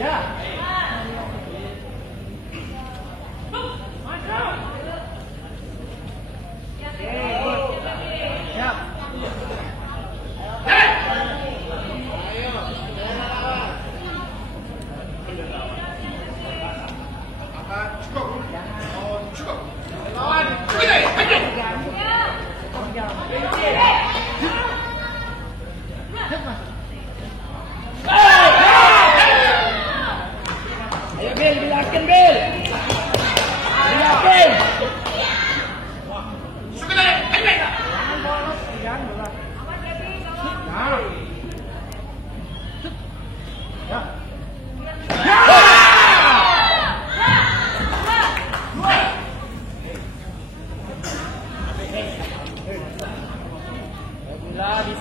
Ayo Bil, bilakin Bil. Bilakin.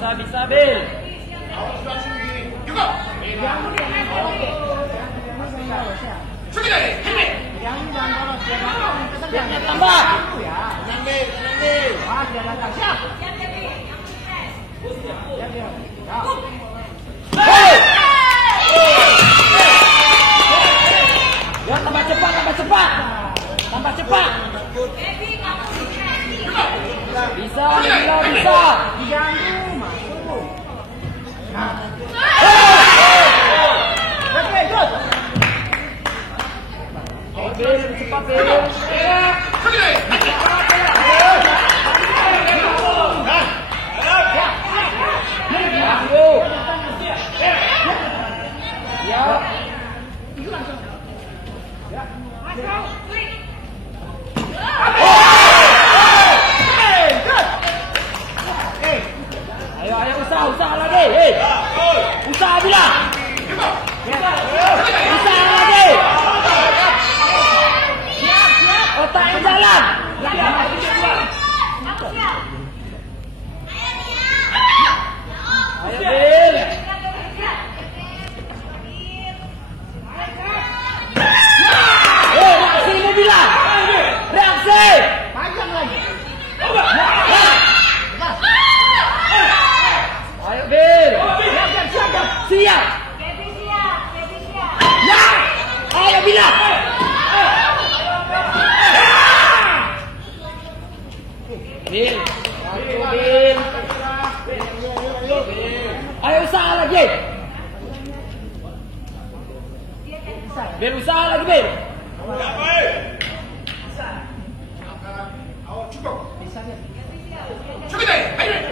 Bisa Bil. Tambah. Ya, tambah cepat. Tambah cepat. Bisa. Diganggu, masuk. Bil, cepat Bil. Ayo usaha lagi. Usaha bilang. Usaha lagi. Otaknya jalan. Ayo Bil. Reaksi ini bilang. Reaksi. Panjang lagi. Ayo Bil. Siap. Ya. Ayo bilang. Bil. Ayo usaha lagi. Bil usaha lagi Bil.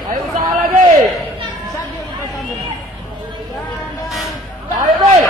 Ayo usaha lagi. Ayo Bil.